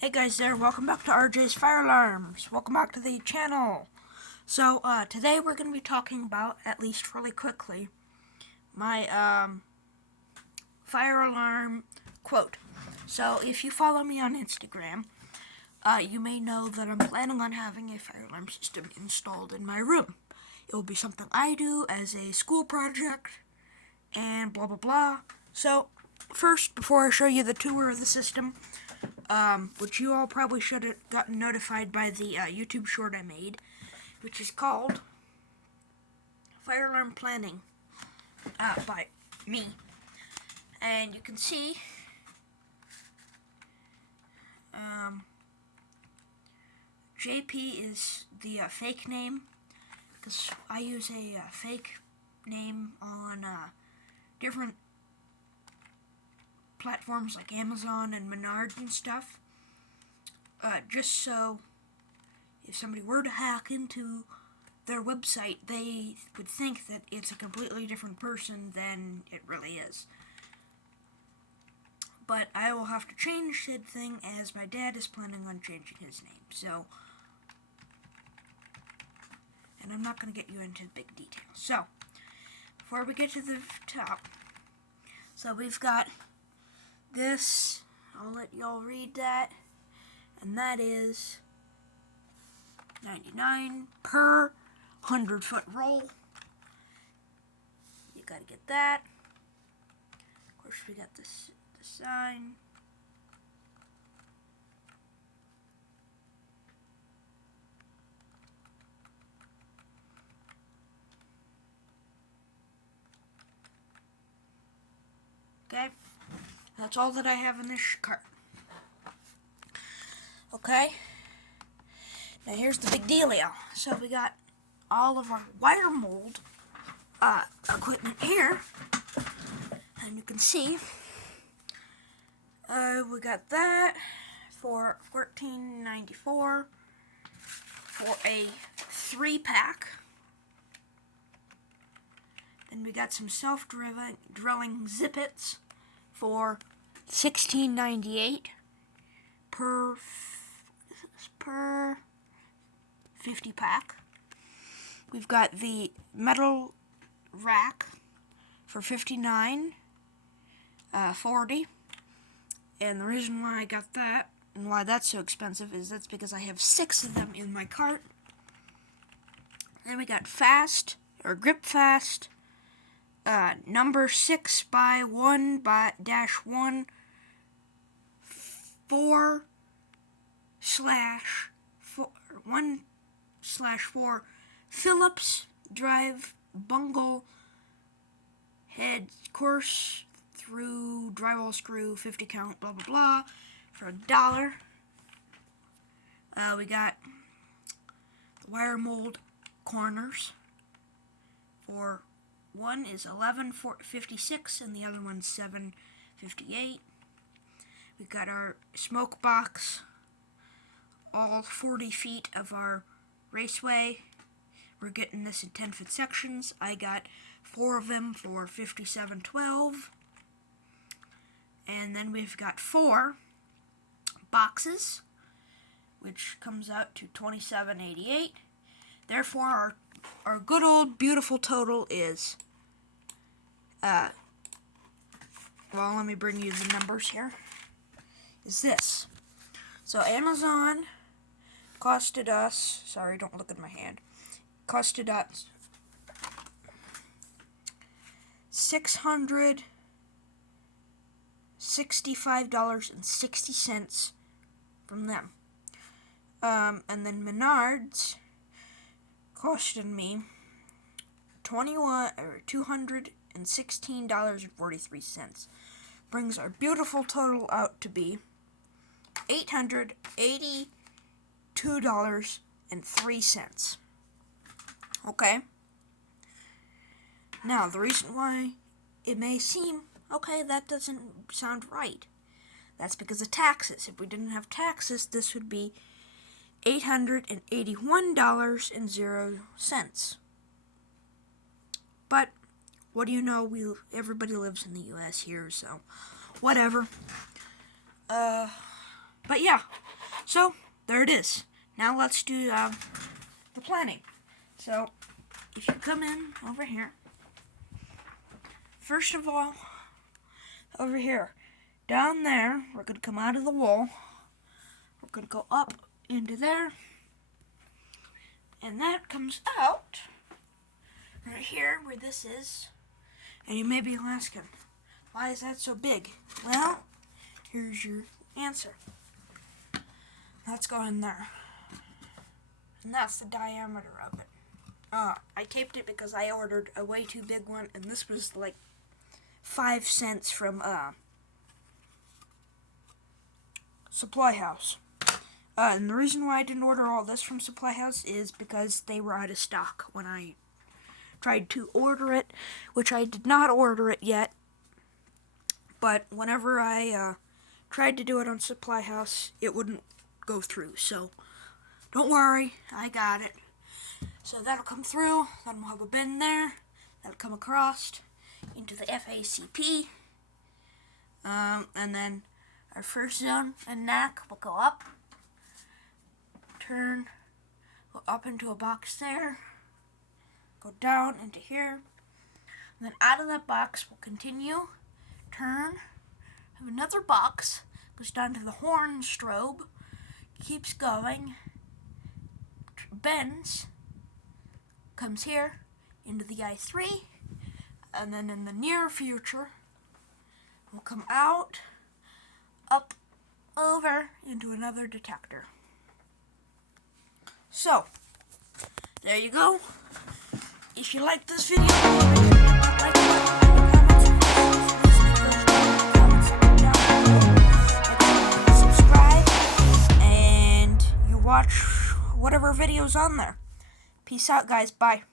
Hey guys there, welcome back to RJ's Fire Alarms. Welcome back to the channel. So, today we're going to be talking about, at least really quickly, my, fire alarm quote. So, if you follow me on Instagram, you may know that I'm planning on having a fire alarm system installed in my room. It will be something I do as a school project, and blah blah blah. So, first, before I show you the tour of the system, which you all probably should have gotten notified by the YouTube short I made, which is called Fire Alarm Planning by me. And you can see JP is the fake name, because I use a fake name on different platforms like Amazon and Menards and stuff, just so if somebody were to hack into their website, they would think that it's a completely different person than it really is. But I will have to change said thing, as my dad is planning on changing his name, so, and I'm not going to get you into big details. So, before we get to the top, so we've got this, I'll let y'all read that, and that is $99 per 100-foot roll. You gotta get that. Of course, we got this the sign. Okay. That's all that I have in this cart. Okay. Now here's the big dealio. So we got all of our wire mold equipment here, and you can see we got that for $14.94 for a 3-pack. Then we got some self-drilling zippets for $16.98 per 50-pack. We've got the metal rack for $59.40. And the reason why I got that and why that's so expensive is that's because I have 6 of them in my cart. Then we got grip fast, number 6x1-1 4/1/4 Phillips drive bungle head course through drywall screw 50 count blah blah blah for $1. We got the wire mold corners for one is $11.56 and the other one's $7.58. We've got our smoke box, all 40 feet of our raceway. We're getting this in 10-foot sections. I got 4 of them for $57.12. And then we've got 4 boxes, which comes out to $27.88. Therefore, our good old beautiful total is, well, let me bring you the numbers here, is this. So Amazon costed us, sorry, don't look at my hand, costed us $665.60 from them. And then Menards costed me $216.43. Brings our beautiful total out to be $882.03. Okay? Now, the reason why it may seem, okay, that doesn't sound right, that's because of taxes. If we didn't have taxes, this would be $881.00. But what do you know? Everybody lives in the U.S. here, so whatever. But yeah, So, there it is. Now let's do the planning. So, if you come in over here, first of all, over here, down there, we're going to come out of the wall. We're going to go up into there. And that comes out right here where this is. And you may be asking, why is that so big? Well, here's your answer. Let's go in there. And that's the diameter of it. I taped it because I ordered a way too big one, and this was like 5 cents from Supply House. And the reason why I didn't order all this from Supply House is because they were out of stock when I tried to order it, which I did not order it yet. But whenever I tried to do it on Supply House, it wouldn't go through. So don't worry, I got it. So that'll come through, then we'll have a bin there, that'll come across into the FACP, and then our first zone and knack will go up, turn, go up into a box there, go down into here, and then out of that box we'll continue, turn, have another box, goes down to the horn strobe, keeps going, bends, comes here into the I3, and then in the near future will come out, up, over into another detector. So, there you go. If you like this video, make sure you hit that like button, subscribe, and you watch whatever video's on there. Peace out, guys. Bye.